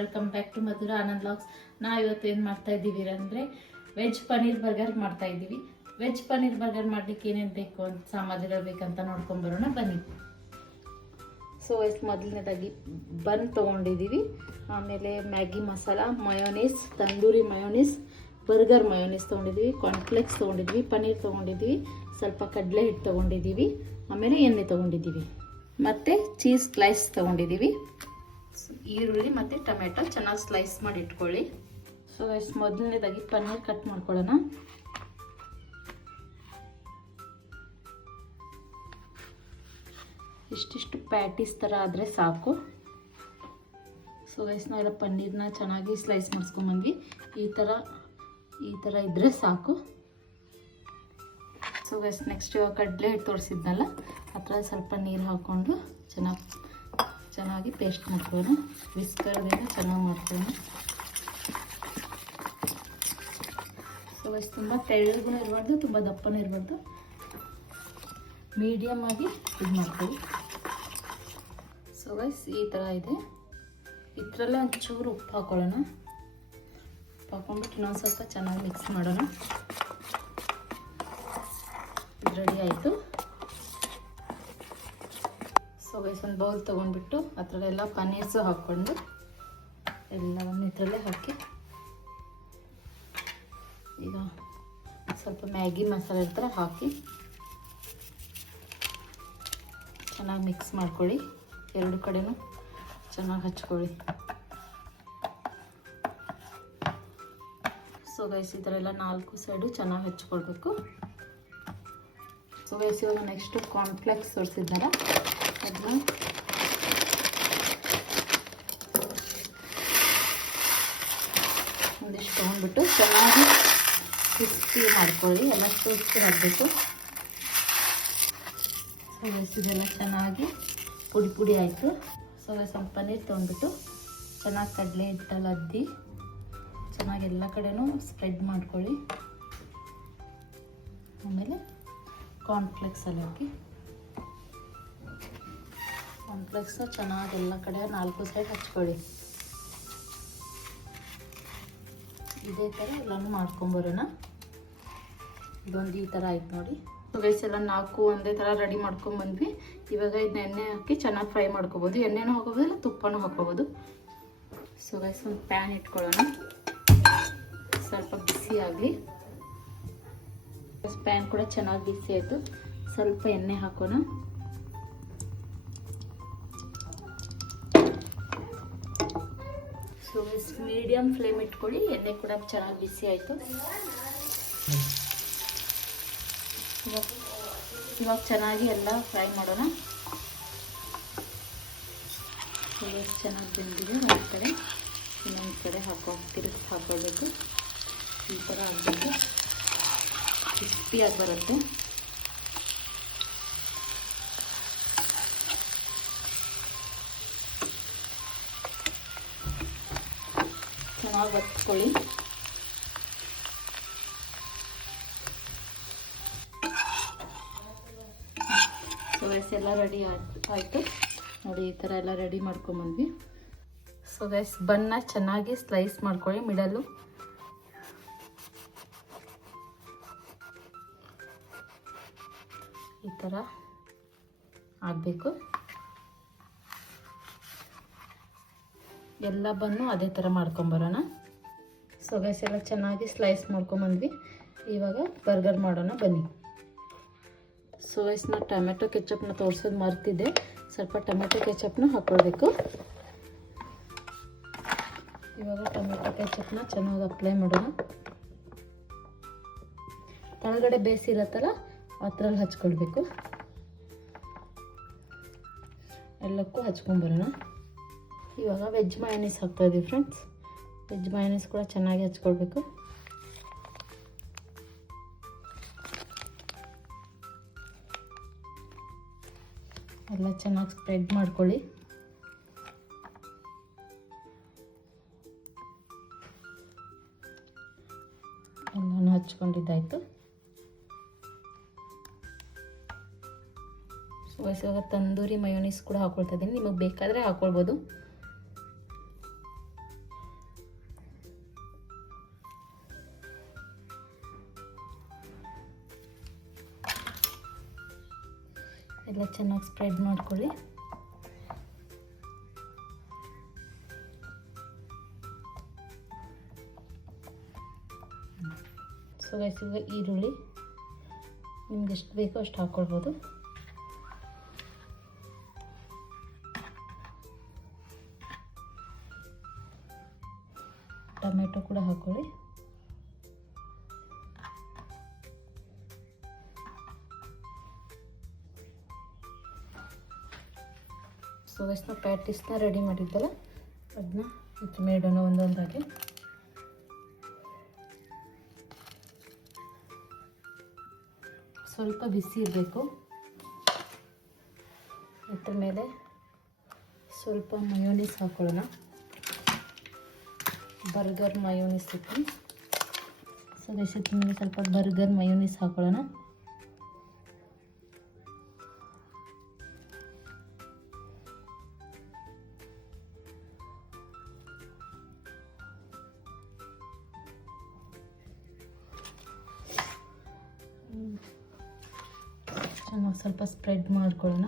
Welcome back to Madhura Anand vlogs. ಇವತ್ತು ಏನು ಮಾಡ್ತಾ ಇದ್ದೀವಿ ಅಂದರೆ ವೆಜ್ ಪನ್ನೀರ್ ಬರ್ಗರ್ ಮಾಡ್ತಾ ಇದ್ದೀವಿ. ವೆಜ್ ಪನ್ನೀರ್ ಬರ್ಗರ್ ಮಾಡಲಿಕ್ಕೆ ಏನೇನು ಬೇಕು ಅಂತ ಸಾಮಗ್ರಿಗಳು ಬೇಕಂತ ನೋಡ್ಕೊಂಬರೋಣ ಬನ್ನಿ. ಸೊ ಮೊದಲನೇದಾಗಿ ಬನ್ ತೊಗೊಂಡಿದ್ದೀವಿ, ಆಮೇಲೆ Maggi masala, mayonnaise, tandoori mayonnaise, burger mayonnaise ತೊಗೊಂಡಿದ್ದೀವಿ, ಕಾನ್ಫ್ಲೆಕ್ಸ್ ತೊಗೊಂಡಿದ್ವಿ, ಪನ್ನೀರ್ ತೊಗೊಂಡಿದ್ದೀವಿ, ಸ್ವಲ್ಪ ಕಡಲೆ ಹಿಟ್ಟು ತೊಗೊಂಡಿದ್ದೀವಿ, ಆಮೇಲೆ ಎಣ್ಣೆ ತೊಗೊಂಡಿದ್ದೀವಿ, ಮತ್ತು ಚೀಸ್ ಸ್ಲೈಸ್ ತೊಗೊಂಡಿದ್ದೀವಿ, ಈರುಳ್ಳಿ ಮತ್ತು ಟೊಮೆಟೊ ಚೆನ್ನಾಗಿ ಸ್ಲೈಸ್ ಮಾಡಿ ಇಟ್ಕೊಳ್ಳಿ. ಸೊ ಮೊದಲನೇದಾಗಿ ಪನ್ನೀರ್ ಕಟ್ ಮಾಡ್ಕೊಳ್ಳೋಣ. ಇಷ್ಟಿಷ್ಟು ಪ್ಯಾಟೀಸ್ ಥರ ಆದರೆ ಸಾಕು. ಸೊ ನಾವೆಲ್ಲ ಪನ್ನೀರ್ನ ಚೆನ್ನಾಗಿ ಸ್ಲೈಸ್ ಮಾಡಿಸ್ಕೊಂಬಂದ್ವಿ. ಈ ಥರ ಇದ್ದರೆ ಸಾಕು. ಸೊ ನೆಕ್ಸ್ಟ್ ಇವಾಗ ಕಡಲೆ ಹಿಟ್ಟು ತೋರಿಸಿದ್ನಲ್ಲ, ಹತ್ರ ಸ್ವಲ್ಪ ನೀರು ಹಾಕ್ಕೊಂಡು ಚೆನ್ನಾಗಿ ಪೇಸ್ಟ್ ಮಾಡ್ಕೊಳ್ಳೋಣ. ವಿಸ್ಕರ್ದಿಂದ ಚೆನ್ನಾಗಿ ಮಾಡ್ಕೊಳ್ಳೋಣ. ಸೊ ತುಂಬ ತೆಳ್ಳಗೂ ಇರಬಾರ್ದು, ತುಂಬ ದಪ್ಪನೂ ಇರಬಾರ್ದು, ಮೀಡಿಯಮ್ ಆಗಿ ಇದು ಮಾಡ್ಕೊಳ್ಳಿ. ಸೊ ಈ ಥರ ಇದೆ. ಇದರಲ್ಲೇ ಒಂಚೂರು ಉಪ್ಪು ಹಾಕೊಳ್ಳೋಣ. ಉಪ್ಪು ಹಾಕೊಂಡ್ಬಿಟ್ಟು ಇನ್ನೊಂದು ಸ್ವಲ್ಪ ಚೆನ್ನಾಗಿ ಮಿಕ್ಸ್ ಮಾಡೋಣ. ರೆಡಿ ಆಯಿತು. ಸೊ ಒಂದು ಬೌಲ್ ತೊಗೊಂಡ್ಬಿಟ್ಟು ಅದರಲ್ಲೆಲ್ಲ ಪನ್ನೀರ್ಸು ಹಾಕ್ಕೊಂಡು ಎಲ್ಲವನ್ನು ಇದರಲ್ಲೇ ಹಾಕಿ, ಈಗ ಸ್ವಲ್ಪ ಮ್ಯಾಗಿ ಮಸಾಲೆ ಥರ ಹಾಕಿ ಚೆನ್ನಾಗಿ ಮಿಕ್ಸ್ ಮಾಡ್ಕೊಳ್ಳಿ. ಎರಡು ಕಡೆನೂ ಚೆನ್ನಾಗಿ ಹಚ್ಕೊಳ್ಳಿ. ಸೊ ಈ ಥರ ಎಲ್ಲ 4 ಸೈಡು ಚೆನ್ನಾಗಿ ಹಚ್ಕೊಳ್ಬೇಕು. ಸೊ ಇವಾಗ ನೆಕ್ಸ್ಟು ಕಾನ್ಫ್ಲೆಕ್ಸ್ ತೋರಿಸಿದ್ನಲ್ಲ, ಅದನ್ನ ಒಂದಿಷ್ಟು ತೊಗೊಂಡ್ಬಿಟ್ಟು ಚೆನ್ನಾಗಿ ಕ್ರಿಸ್ಪಿ ಮಾಡ್ಕೊಳ್ಳಿ. ಎಲ್ಲ ಕ್ರಿಸ್ಪಿ ಮಾಡಬೇಕು. ಸೊ ಇದೆಲ್ಲ ಚೆನ್ನಾಗಿ ಪುಡಿ ಆಯಿತು. ಸೊ ಸ್ವಲ್ಪ ಪನ್ನೀರ್ ತೊಗೊಂಡ್ಬಿಟ್ಟು ಚೆನ್ನಾಗಿ ಕಡಲೆ ಹಿಟ್ಟಲ್ಲಿ ಅದ್ದಿ ಚೆನ್ನಾಗಿ ಎಲ್ಲ ಕಡೆನೂ ಸ್ಪ್ರೆಡ್ ಮಾಡ್ಕೊಳ್ಳಿ. ಆಮೇಲೆ ಕಾರ್ನ್ಫ್ಲೆಕ್ಸಲ್ಲಿ ಹಾಕಿ ಕಾರ್ನ್ಫ್ಲೆಕ್ಸು ಚೆನ್ನಾಗಿ ಎಲ್ಲ ಕಡೆ 4 ಸೈಡ್ ಹಚ್ಕೊಳ್ಳಿ. ಇದೇ ಥರ ಎಲ್ಲನೂ ಮಾಡ್ಕೊಂಬರೋಣ. ಇದೊಂದು ಈ ಥರ ಆಯ್ತು ನೋಡಿ. ಸೊ ಎಲ್ಲ 4 ಒಂದೇ ಥರ ರೆಡಿ ಮಾಡ್ಕೊಂಬಂದ್ವಿ. ಇವಾಗ ಇದನ್ನ ಎಣ್ಣೆ ಹಾಕಿ ಚೆನ್ನಾಗಿ ಫ್ರೈ ಮಾಡ್ಕೊಬೋದು. ಎಣ್ಣೆನೂ ಹಾಕೋಬೋದು, ಇಲ್ಲ ತುಪ್ಪನೂ ಹಾಕೋಬೋದು. ಸೊ ಒಂದು ಪ್ಯಾನ್ ಇಟ್ಕೊಳ್ಳೋಣ. ಸ್ವಲ್ಪ ಬಿಸಿ ಆಗಲಿ. ಪ್ಯಾನ್ ಕೂಡ ಚೆನ್ನಾಗಿ ಬಿಸಿ ಆಯಿತು. ಸ್ವಲ್ಪ ಎಣ್ಣೆ ಹಾಕೋಣ. ಸೊ ಮೀಡಿಯಮ್ ಫ್ಲೇಮ್ ಇಟ್ಕೊಳ್ಳಿ. ಎಣ್ಣೆ ಕೂಡ ಚೆನ್ನಾಗಿ ಬಿಸಿ ಆಯಿತು. ಇವಾಗ ಚೆನ್ನಾಗಿ ಎಲ್ಲ ಫ್ರೈ ಮಾಡೋಣ. ಚೆನ್ನಾಗಿ ಬೆಂದಿದೆ. ಒಂದು ಕಡೆ ಇನ್ನೊಂದು ಕಡೆ ತಿರುಗಿಸಿ ಹಾಕೊಳ್ಬೇಕು. ಈ ಥರ ಆಗಬೇಕು, ಕ್ರಿಸ್ಪಿಯಾಗಿ ಬರುತ್ತೆ. ಚೆನ್ನಾಗಿ ಒತ್ಕೊಳ್ಳಿ. ಸೊ ಎಲ್ಲ ರೆಡಿ ಆಯಿತು ನೋಡಿ. ಈ ಥರ ಎಲ್ಲ ರೆಡಿ ಮಾಡ್ಕೊಂಬಂದ್ವಿ. ಸೊ ಬನ್ನ ಚೆನ್ನಾಗಿ ಸ್ಲೈಸ್ ಮಾಡ್ಕೊಳ್ಳಿ. ಮಿಡಲ್ಲು ಈ ಥರ ಆಗಬೇಕು. ಎಲ್ಲ ಬನ್ನು ಅದೇ ಥರ ಮಾಡ್ಕೊಂಬರೋಣ. ಸೊ ಎಲ್ಲ ಚೆನ್ನಾಗಿ ಸ್ಲೈಸ್ ಮಾಡ್ಕೊಂಬಂದ್ವಿ. ಇವಾಗ ಬರ್ಗರ್ ಮಾಡೋಣ ಬನ್ನಿ. ಸೊ ನಾ ಟೊಮೆಟೊ ಕೆಚಪ್ನ ತೋರಿಸೋದು ಮರ್ತಿದ್ದೆ. ಸ್ವಲ್ಪ ಟೊಮೆಟೊ ಕೆಚಪ್ನ ಹಾಕ್ಕೊಳ್ಬೇಕು. ಇವಾಗ ಟೊಮೆಟೊ ಕೆಚಪ್ನ ಚೆನ್ನಾಗಿ ಅಪ್ಲೈ ಮಾಡೋಣ. ಕೆಳಗಡೆ ಬೇಯಿಸಿರತ್ತಲ್ಲ ಅದರಲ್ಲಿ ಹಚ್ಕೊಳ್ಬೇಕು. ಎಲ್ಲಕ್ಕೂ ಹಚ್ಕೊಂಬರೋಣ. ಇವಾಗ ವೆಜ್ ಮಯೋನೀಸ್ ಹಾಕ್ತಾ ಇದ್ದೀವಿ ಫ್ರೆಂಡ್ಸ್. ವೆಜ್ ಮಯೋನೀಸ್ ಕೂಡ ಚೆನ್ನಾಗಿ ಹಚ್ಕೊಳ್ಬೇಕು. ಎಲ್ಲ ಚೆನ್ನಾಗಿ ಸ್ಪ್ರೆಡ್ ಮಾಡ್ಕೊಳ್ಳಿ. ಎಲ್ಲನೂ ಹಚ್ಕೊಂಡಿದ್ದಾಯಿತು. ಸೊ ತಂದೂರಿ ಮಯೋನೀಸ್ ಕೂಡ ಹಾಕೊಳ್ತಾ ಇದ್ದೀನಿ. ನಿಮಗೆ ಬೇಕಾದರೆ ಹಾಕ್ಕೊಳ್ಬೋದು. ಎಲ್ಲ ಚೆನ್ನಾಗಿ ಸ್ಪ್ರೆಡ್ ಮಾಡ್ಕೊಳ್ಳಿ. ಸೊ ಗೈಸ್, ಈಗ ಈರುಳ್ಳಿ ನಿಮ್ಗೆ ಎಷ್ಟು ಬೇಕೋ ಅಷ್ಟು ಹಾಕ್ಕೊಳ್ಬೋದು. ಟೊಮೆಟೊ ಕೂಡ ಹಾಕ್ಕೊಳ್ಳಿ. ಸೊ ಗೈಸ್, ನಾವು ಪ್ಯಾಟಿಸ್ನ ರೆಡಿ ಮಾಡಿದ್ದಲ್ಲ ಅದನ್ನ ಹೆಚ್ಚು ಮೇಡೋಣ ಒಂದೊಂದಾಗಿ. ಸ್ವಲ್ಪ ಬಿಸಿ ಇರಬೇಕು. ಅದ್ರ ಮೇಲೆ ಸ್ವಲ್ಪ ಮಯೋನೀಸ್ ಹಾಕೊಳ್ಳೋಣ. ಬರ್ಗರ್ ಮಯೋನೀಸ್ ಇತ್ತು. ಸೊ ಗೈಸ್, ಇದ್ರ ಮೇಲೆ ಸ್ವಲ್ಪ ಬರ್ಗರ್ ಮಯೋನೀಸ್ ಹಾಕೊಳ್ಳೋಣ. ಚೆನ್ನಾಗಿ ಸ್ವಲ್ಪ ಸ್ಪ್ರೆಡ್ ಮಾಡ್ಕೊಳ್ಳೋಣ.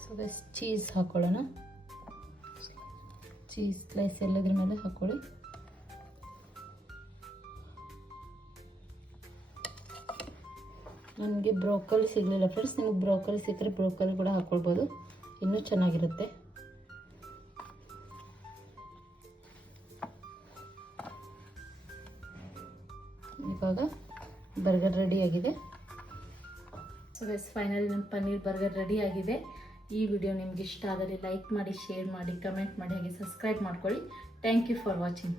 ಸೊ ಗೈಸ್, ಚೀಸ್ ಹಾಕ್ಕೊಳ್ಳೋಣ. ಚೀಸ್ ಸ್ಲೈಸ್ ಎಲ್ಲದ್ರ ಮೇಲೆ ಹಾಕ್ಕೊಳ್ಳಿ. ನನಗೆ ಬ್ರೋಕಲಿ ಸಿಗಲಿಲ್ಲ ಫ್ರೆಂಡ್ಸ್, ನಿಮಗೆ ಬ್ರೋಕಲಿ ಸಿಕ್ಕರೆ ಬ್ರೋಕಲಿ ಕೂಡ ಹಾಕ್ಕೊಳ್ಬೋದು, ಇನ್ನೂ ಚೆನ್ನಾಗಿರುತ್ತೆ. ಇವಾಗ ಬರ್ಗರ್ ರೆಡಿ ಆಗಿದೆ. ಸೊ ಗೈಸ್, ಫೈನಲಿ ನಮ್ಮ ಪನ್ನೀರ್ ಬರ್ಗರ್ ರೆಡಿ ಆಗಿದೆ. ಈ ವಿಡಿಯೋ ನಿಮ್ಗೆ ಇಷ್ಟ ಆದರೆ ಲೈಕ್ ಮಾಡಿ, ಶೇರ್ ಮಾಡಿ, ಕಮೆಂಟ್ ಮಾಡಿ, ಹಾಗೆ ಸಬ್ಸ್ಕ್ರೈಬ್ ಮಾಡ್ಕೊಳ್ಳಿ. Thank you for watching.